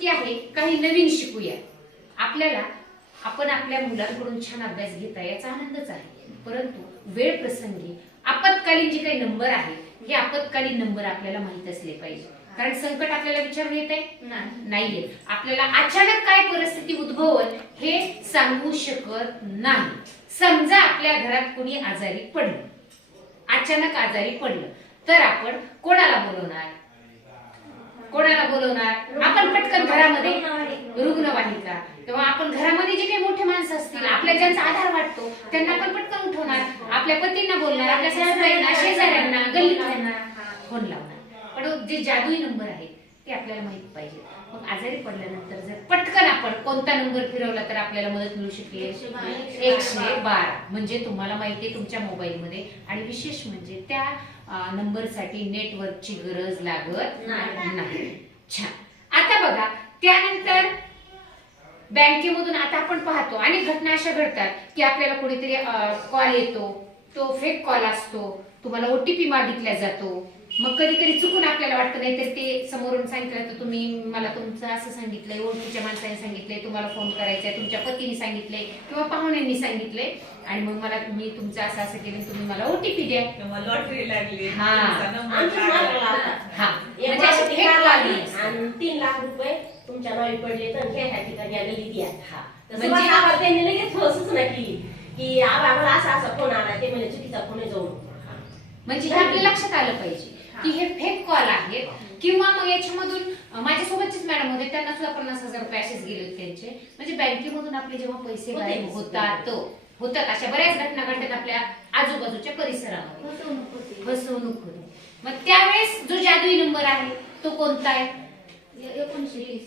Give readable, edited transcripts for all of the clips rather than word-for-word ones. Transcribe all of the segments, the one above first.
कृती आहे काही नवीन शिकूया। आपल्याला आपण आपल्या मुलांकडून छान अभ्यास घेता याचा आनंदच आहे, परंतु वेळ प्रसंगी आपत्कालीन जे काही नंबर आहे हे आपत्कालीन नंबर आपल्याला माहित असले पाहिजे। कारण संकट आपल्याला विचारून येत आहे नाहीये, आपल्याला अचानक काय परिस्थिती उद्भवल हे सांगू शकत नाही। समजा आपल्या घरात कोणी आजारी पडलं, अचानक आजारी पडलं तर आपण कोणाला बोलवणार? कोणाला बोलवणार? आपण पटकन घरामध्ये रुग्णवाहिका किंवा आपण घरामध्ये जे काही मोठे माणसं असतील आपल्या ज्यांचा आधार वाटतो त्यांना आपण पटकन उठवणार, आपल्या पतींना बोलणार, आपल्या सासूबाईंना, शेजाऱ्यांना, गल्लीतल्यांना फोन लावणार। पण जे जादुई नंबर आहेत ते आपल्याला माहित पाहिजे। मग आजारी पडल्यानंतर जर पटकन आपण कोणता नंबर फिरवला तर आपल्याला मदत मिळू शकेल? 112। म्हणजे तुम्हाला माहिती आहे तुमच्या मोबाईल मध्ये, आणि विशेष म्हणजे त्या नंबरसाठी नेटवर्कची गरज लागत नाही। छान। आता बघा, त्यानंतर बँकेमधून आता आपण पाहतो अनेक घटना अशा घडतात की आपल्याला कोणीतरी कॉल येतो, तो फेक कॉल असतो, तुम्हाला ओटीपी मागितला जातो। मग कधी कधी चुकून आपल्याला वाटतं नाही तर ते समोरून सांगितलं तर तुम्ही मला तुमचं असं सांगितलंय, ओळखीच्या माणसाने सांगितलंय, तुम्हाला फोन करायचा, तुमच्या पतीने सांगितलंय किंवा पाहुण्यांनी सांगितलंय, आणि मग मला मी तुमचं असं असं केलं, तुम्ही मला ओटीपी द्या किंवा लॉटरी लागली, म्हणजे असं फेक कॉल आणि 3 लाख रुपये तुमच्या नावी पडले तर ह्या ठिकाणी गल्लीत या। म्हणजे त्यांनी लगेच सूचना केली की आम्हाला असा असा फोन आला, ते म्हणजे चुकीचा फोन जाऊ। म्हणजे हे आपल्या लक्षात आलं पाहिजे की हे फेक कॉल आहेत। किंवा मग याच्यामधून माझ्यासोबतचीच मॅडम होते, त्यांना सुद्धा 50,000 रुपये असेच गेले होते त्यांचे। म्हणजे बँकेमधून आपले जेव्हा पैसे गायब होतात अशा बऱ्याच घटना घडतात आपल्या आजूबाजूच्या परिसरामध्ये, फसवणूक होते। मग त्यावेळेस जो जादुई नंबर आहे तो कोणता आहे?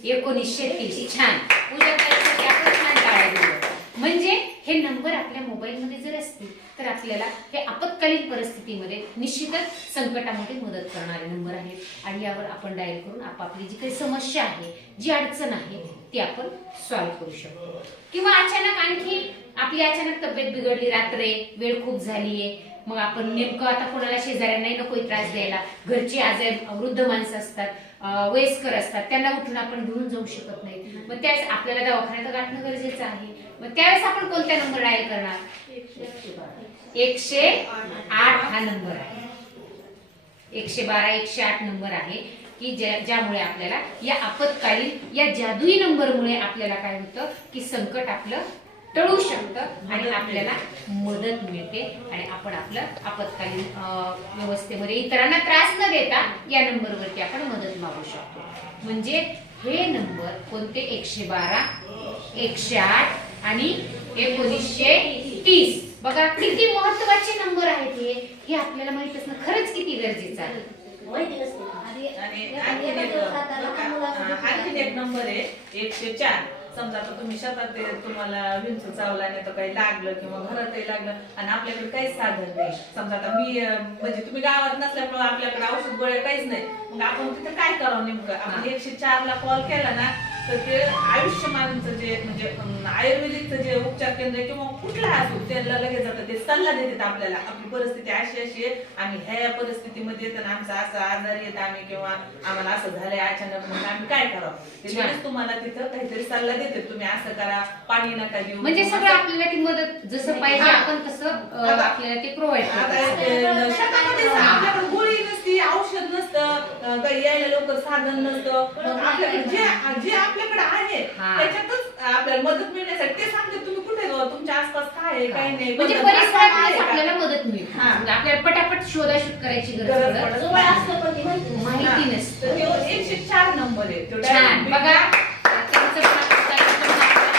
1930। छान। पूजा करण्यासाठी आपण छान टाळ्या दिल्या। म्हणजे हे नंबर आपल्या मोबाईल मध्ये जर असतील तर आपल्याला हे आपत्कालीन परिस्थितीमध्ये निश्चितच संकटामध्ये मदत करणारे नंबर आहेत, आणि यावर आपण डायल करून आपापली जी काही समस्या आहे, जी अडचण आहे ती आपण सॉल्व्ह करू शकतो। किंवा अचानक आणखी आपली अचानक तब्येत बिघडली, रात्री वेळ खूप झालीये, मग आपण नेमकं आता कोणाला शेजाऱ्यांनाही नको त्रास द्यायला, घरची आजार वृद्ध माणसं असतात, वयस्कर असतात, त्यांना उठून आपण घेऊन जाऊ शकत नाही, मग त्यावेळेस आपल्याला दवाखान्यात गाठणं गरजेचं आहे। मग त्यावेळेस आपण कोणत्या नंबर डायल करणार? 108 हा नंबर आहे। 112, 108 नंबर आहे की ज्यामुळे आपल्याला या आपत्कालीन या जादुई नंबरमुळे आपल्याला काय होतं की संकट आपलं टळू शकतं आणि आपल्याला मदत मिळते, आणि आपण आपलं आपत्कालीन व्यवस्थेमध्ये इतरांना त्रास न देता या नंबरवरती आपण मदत मागू शकतो। म्हणजे हे नंबर कोणते? 112, 108 आणि 1930। बघा किती महत्त्वाचे नंबर आहेत हे आपल्याला माहित असणं खरंच किती गरजेचं आहे। आणखी एक नंबर आहे 104। समजा आता तुम्ही शेतात तुम्हाला विंचू चावला नाही तर काही लागलं किंवा घरातही लागलं आणि आपल्याकडे काहीच साधन नाही, समजा आता मी म्हणजे तुम्ही गावात नसल्यामुळे आपल्याकडे औषध गोळ्या काहीच नाही, मग आपण तिथे काय करावं? नेमकं आपण 104 ला कॉल केला ना तर ते आयुष्यमानचं जे म्हणजे आयुर्वेदिकचं जे उपचार केंद्र किंवा कुठला असो त्यांना लगेच जातं, ते सल्ला देतात आपल्याला, आपली परिस्थिती अशी अशी आहे, आम्ही ह्या परिस्थितीमध्ये येतं आमचा असा आजार येत आम्ही किंवा आम्हाला असं झालंय अचानक, मग आम्ही काय करावं? त्यावेळेस तुम्हाला तिथं काहीतरी सल्ला देते, तुम्ही असं करा, पाणी नका देऊ, म्हणजे सगळं आपल्याला ती मदत जसं पाहिजे आपण तसं आपल्याला ते प्रोव्हाइड करतात। आपल्याकडे गोळी नसती, औषध नसतं, काही यायला लवकर साधन नसतं, मग आपल्याकडे जे आपल्याकडे आहे त्याच्यातच आपल्याला मदत मिळण्यासाठी ते सांगते तुम्ही कुठे तुमच्या आसपास काय आहे काय नाही, म्हणजे परिसरात आपल्याला मदत मिळते, आपल्याला पटापट शोधाशोध करायची गरज माहिती नसतं। 104 नंबर आहे। छान। बघा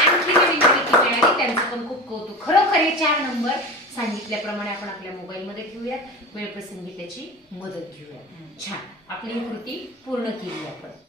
आणखी नवीन माहिती मिळाली, त्यांचं पण खूप कौतुक। खरोखर हे 4 नंबर सांगितल्याप्रमाणे आपण आपल्या मोबाईल मध्ये ठेवूयात, वेळ प्रसंगी त्याची मदत घेऊयात। छान। आपली कृती पूर्ण केली आपण।